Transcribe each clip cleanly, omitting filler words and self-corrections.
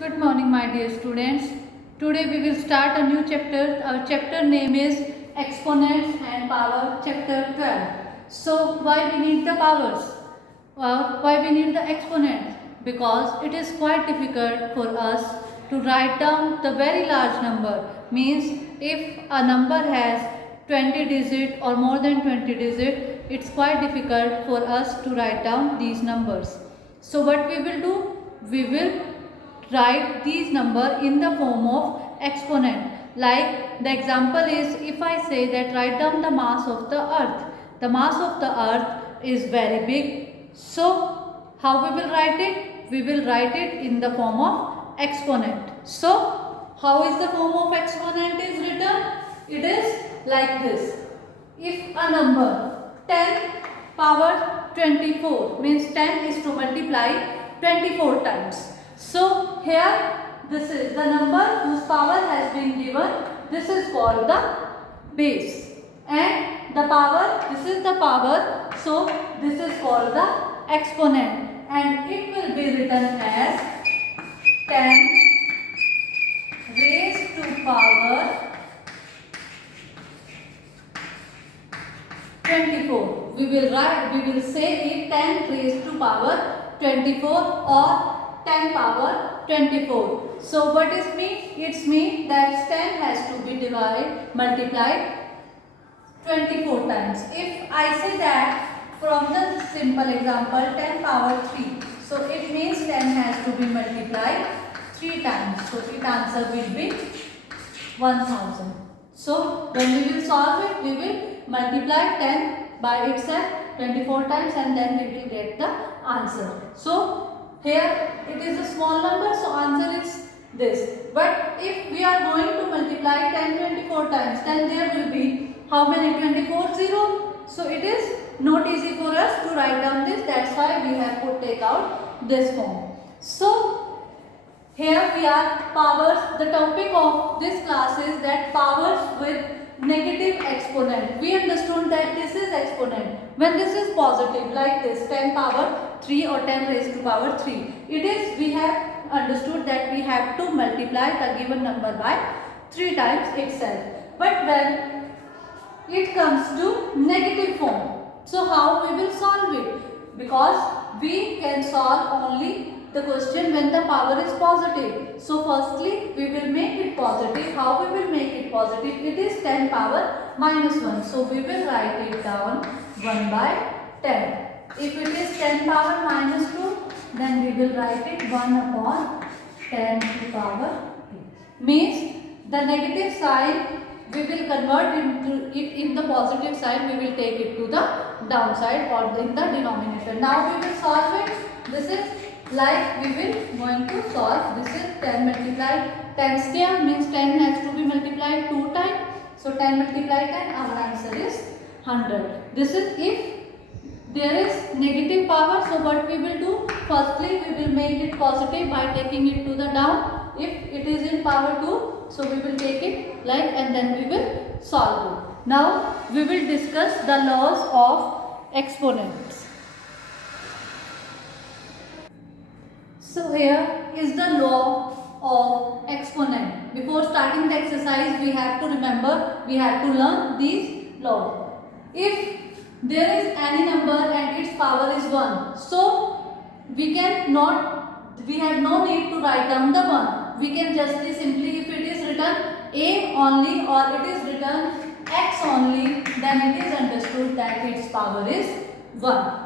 Good morning, my dear students. Today we will start a new chapter. Our chapter name is Exponents and Power, chapter 12. So, why we need the powers? Why we need the exponents? Because it is quite difficult for us to write down the very large number. Means if a number has 20 digit or more than 20 digit, it's quite difficult for us to write down these numbers. So, what we will do? We will write these number in the form of exponent. Like the example is, if I say that write down the mass of the earth. The mass of the earth is very big. So how we will write it? We will write it in the form of exponent. So how is the form of exponent is written? It is like this. If a number 10 power 24 means 10 is to multiply 24 times. So here this is the number whose power has been given. This is called the base, and the power, this is the power. So this is called the exponent, and it will be written as 10 raised to power 24. We will say it 10 raised to power 24 or 10 power 24. So what is mean? It's mean that 10 has to be multiplied 24 times. If I say that from the simple example 10 power 3. So it means 10 has to be multiplied 3 times. So its answer will be 1000. So when we will solve it, we will multiply 10 by itself 24 times and then we will get the answer. So here it is a small number, so answer is this. But if we are going to multiply 10 24 times, then there will be how many 24 0. So it is not easy for us to write down this. That's why we have to take out this form. So here we are powers. The topic of this class is that powers with negative exponent. We understood that this is exponent. When this is positive like this 10 power 3 or 10 raised to power 3. It is, we have understood that we have to multiply the given number by 3 times itself. But when it comes to negative form, so how we will solve it? Because we can solve only the question when the power is positive. So firstly we will make it positive. How we will make it positive? It is 10 power minus 1. So we will write it down 1 by 10. If it is 10 power minus 2, then we will write it 1 upon 10 to power 2. Means the negative sign we will convert into it in the positive side. We will take it to the downside or in the denominator. Now we will solve it. This is like we will going to solve. This is 10 multiplied 10 square means 10 has to be multiplied 2 times. So 10 multiplied 10, our answer is 100. This is if there is negative power. So what we will do? Firstly we will make it positive by taking it to the down. If it is in power 2, so we will take it like and then we will solve it. Now we will discuss the laws of exponents. So here is the law of exponent. Before starting the exercise, we have to remember, we have to learn these laws. If there is any number and its power is 1, so we have no need to write down the 1. We can just simply, if it is written a only or it is written x only, then it is understood that its power is 1.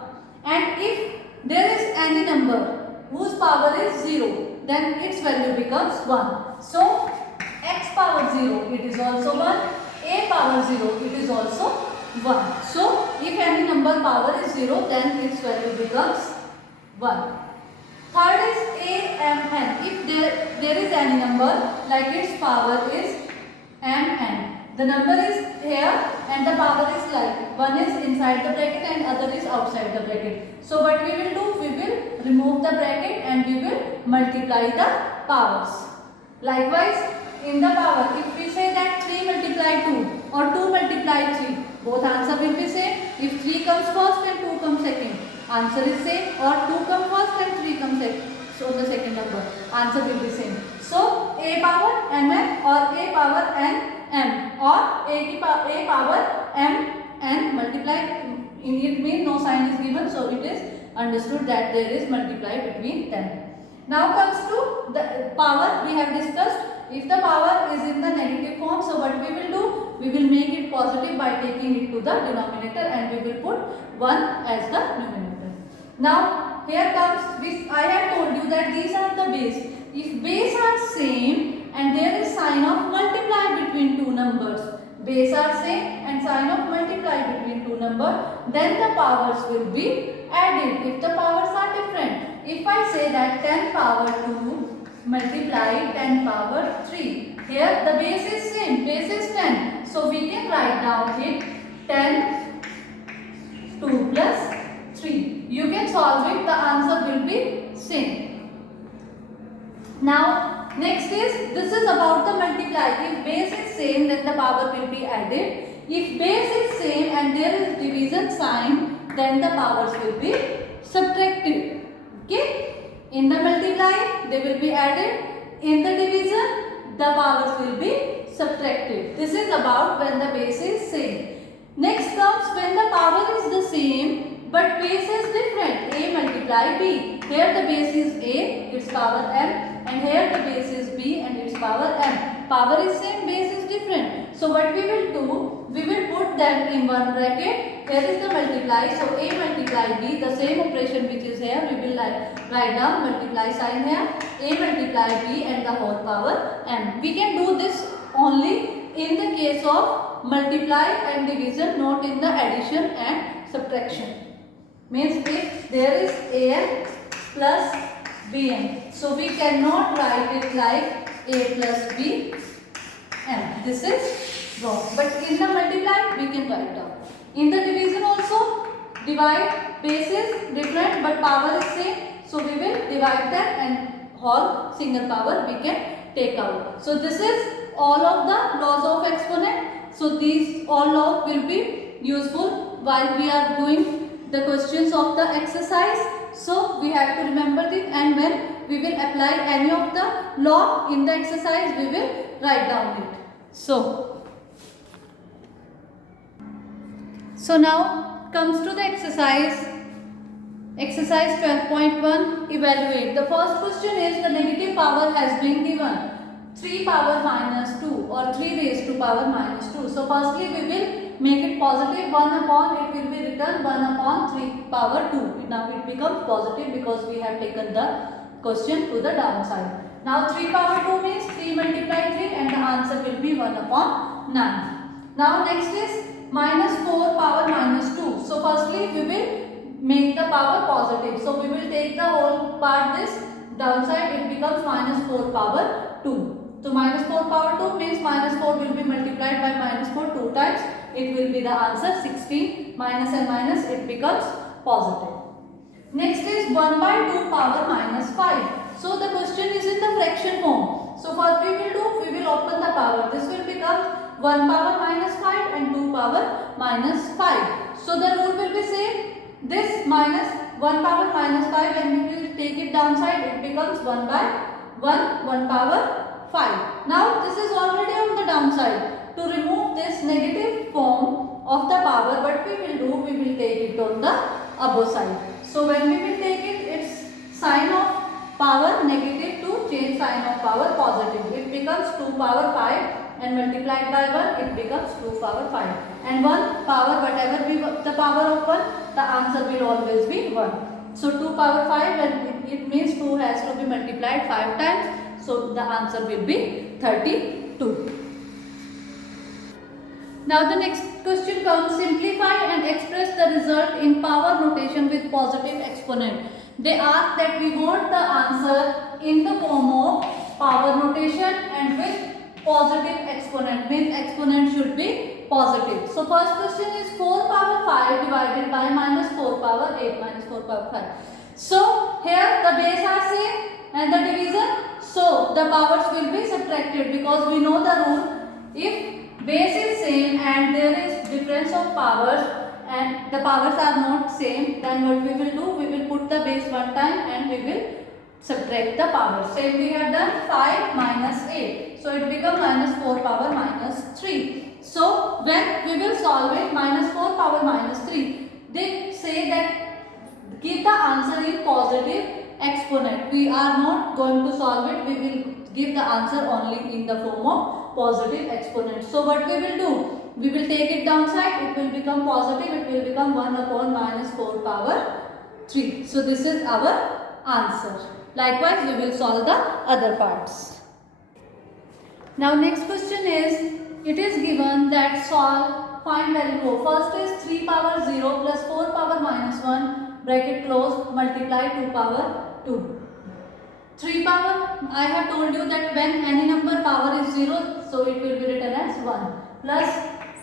And if there is any number whose power is 0, then its value becomes 1. So x power 0, it is also 1. A power 0, it is also 1. So if any number power is 0, then its value becomes 1. Third is amn. If there is any number like its power is mn. The number is here and the power is like one is inside the bracket and other is outside the bracket. So what we will do? We will remove the bracket and we will multiply the powers. Likewise in the power, if we say that 3 multiply 2 or 2 multiply 3, both answer will be same. If 3 comes first and 2 comes second, answer is same, or 2 comes first and 3 comes second. So the second number, answer will be same. a power mn or a power n m or a power m n multiplied. It means no sign is given, so it is understood that there is multiply between 10. Now comes to the power. We have discussed if the power is in the negative form, so what we will do? We will make it positive by taking it to the denominator and we will put 1 as the numerator. Now here comes this. I have told you that these are the base. If base are same and there is sign of multiply between two numbers, base are same and sign of multiply between two numbers, then the powers will be added. If the powers are different, if I say that 10 power 2 multiply 10 power 3, here the base is same, base is 10. So we can write down it 10 2 plus 3. You can solve it, the answer will be same. Now next is, this is about the multiply. If base is same, then the power will be added. If base is same and there is division sign, then the powers will be subtracted. Okay? In the multiply, they will be added. In the division, the powers will be subtracted. This is about when the base is same. Next comes when the power is the same but base is different. A multiply B. Here the base is A, its power m, and here the base is B and its power m. Power is same, base is different. So what we will do, we will put them in one bracket. Here is the multiply. So A multiply B, the same operation which is here, we will write down multiply sign here. A multiply B and the whole power m. We can do this only in the case of multiply and division, not in the addition and subtraction. Means if there is an plus bn, so we cannot write it like a plus b n. This is wrong. But in the multiply we can write down. In the division also, divide, bases different but power is same. So we will divide them and whole single power we can take out. So this is all of the laws of exponent. So these all laws will be useful while we are doing the questions of the exercise. So we have to remember it, and when we will apply any of the law in the exercise, we will write down it. So now comes to the exercise. Exercise 12.1, evaluate. The first question is the negative power has been given 3 power minus 2 or 3 raised to power minus 2. So firstly we will make it positive. 1 upon, it will be written 1 upon 3 power 2. Now it becomes positive because we have taken the question to the downside. Now 3 power 2 means 3 multiply 3 and the answer will be 1 upon 9. Now next is minus 4 power minus 2. So firstly we will make the power positive. So we will take the whole part this downside, it becomes minus 4 power 2. So minus 4 power 2 means minus 4 will be multiplied by minus 4 2 times. It will be the answer 16. Minus and minus, it becomes positive. Next is 1 by 2 power minus 5. So the question is in the fraction form. So what we will do, we will open the power. This will become 1 power minus 5 and 2 power minus 5. So the rule will be same. This minus 1 power minus 5, when we will take it downside, it becomes 1 by 1 power 5. Now this is already on the downside. To remove this negative form of the power, what we will do, we will take it on the above side. So when we will take it, its sign of power negative to change sign of power positive. It becomes 2 power 5 and multiplied by 1, it becomes 2 power 5. And 1 power, whatever be the power of 1, the answer will always be 1. So 2 power 5, and it means 2 has to be multiplied 5 times. So the answer will be 32. Now the next question comes, simplify and express the result in power notation with positive exponent. They ask that we want the answer in the form of power notation and with positive exponent, means exponent should be positive. So first question is 4 power 5 divided by minus 4 power 8 minus 4 power 5. So here the base are same and the division, so the powers will be subtracted because we know the rule. If base is same and there is difference of powers and the powers are not same, then what we will do, we will put the base one time and we will subtract the powers. Same we have done. 5 minus 8. So it becomes minus 4 power minus 3. So when we will solve it, minus 4 power minus 3, they say that give the answer in positive exponent. We are not going to solve it. We will give the answer only in the form of positive exponent. So what we will do? We will take it downside. It will become positive. It will become 1 upon minus 4 power 3. So this is our answer. Likewise, we will solve the other parts. Now next question is, it is given that solve, find value of, first is 3 power 0 plus 4 power minus 1 bracket close multiply 2 power 2. 3 power, I have told you that when any number power is 0, so it will be written as 1, plus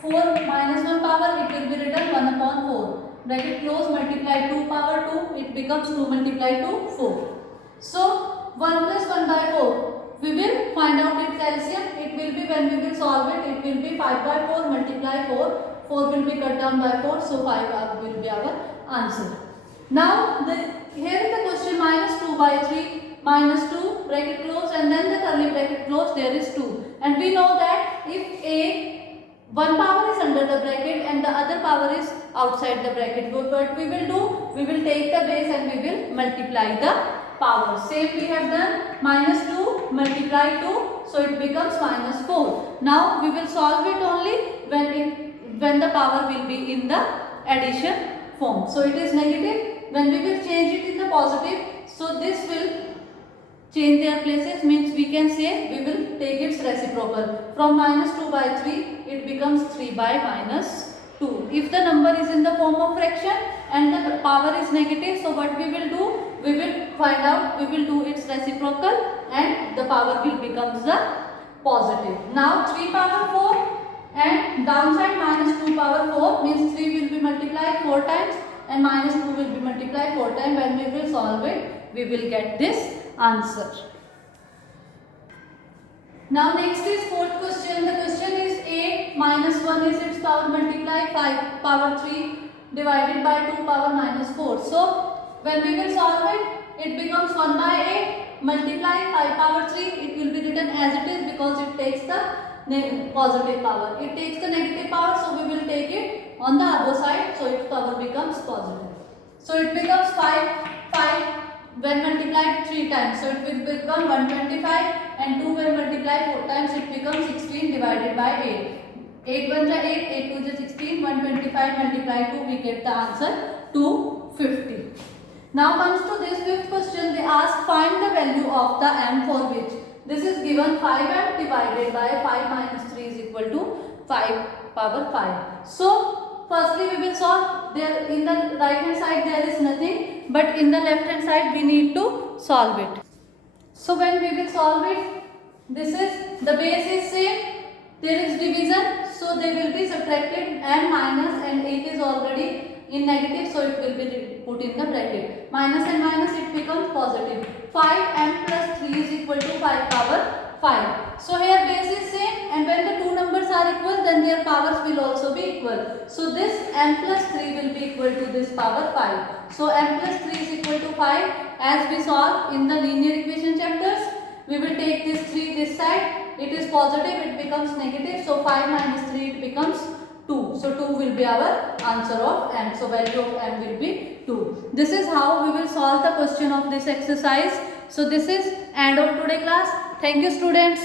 4 minus 1 power, it will be written 1 upon 4. Bracket close multiply 2 power 2, it becomes 2 multiply 2, 4. So 1 plus 1 by 4. We will find out its LCM. It will be, when we will solve it, it will be 5 by 4 multiply 4. 4 will be cut down by 4. So 5 will be our answer. Now here is the question, minus 2 by 3, minus 2 bracket close and then the curly bracket close, there is 2. And we know that if one power is under the bracket and the other power is outside the bracket, what we will do? We will take the base and we will multiply the power. Same we have done, minus 2 multiply 2, so it becomes minus 4. Now we will solve it only when the power will be in the addition form. So it is negative, when we will change it in the positive, so this will change their places, means we can say we will take its reciprocal. From minus 2 by 3, it becomes 3 by minus 2. If the number is in the form of fraction and the power is negative, so what we will do? We will find out, we will do its reciprocal and the power will becomes the positive. Now 3 power 4 and downside minus 2 power 4 means 3 will be multiplied 4 times and minus 2 will be multiplied 4 times. When we will solve it, we will get this answer. Now next is fourth question. The question is 8 minus 1 is its power multiply 5 power 3 divided by 2 power minus 4. So when we will solve it, it becomes 1 by 8 multiply 5 power 3. It will be written as it is because it takes the positive power. It takes the negative power, so we will take it on the other side, so its power becomes positive. So it becomes 5 when multiplied 3 times, so it will become 125, and 2 when multiplied 4 times, it becomes 16 divided by 8. 8 1 is 8, 8 2 is 16, 125 multiplied 2, we get the answer 250. Now comes to this fifth question. They ask find the value of the m for which this is given 5m divided by 5 minus 3 is equal to 5 power 5. So firstly we will solve. There in the right hand side there is nothing, but in the left hand side we need to solve it. So when we will solve it, this is the base is same, there is division, so they will be subtracted, m minus and 8 is already in negative, so it will be put in the bracket. Minus and minus, it becomes positive. 5m plus 3 is equal to 5 power 5. So here base is same, and when the two numbers are equal, then their powers will also be equal. So this m plus 3 will be equal to this power 5. So m plus 3 is equal to 5. As we saw in the linear equation chapters, we will take this 3 this side. It is positive, it becomes negative. So 5 minus 3, it becomes 2. So 2 will be our answer of m. So value of m will be 2. This is how we will solve the question of this exercise. So this is end of today class. Thank you students.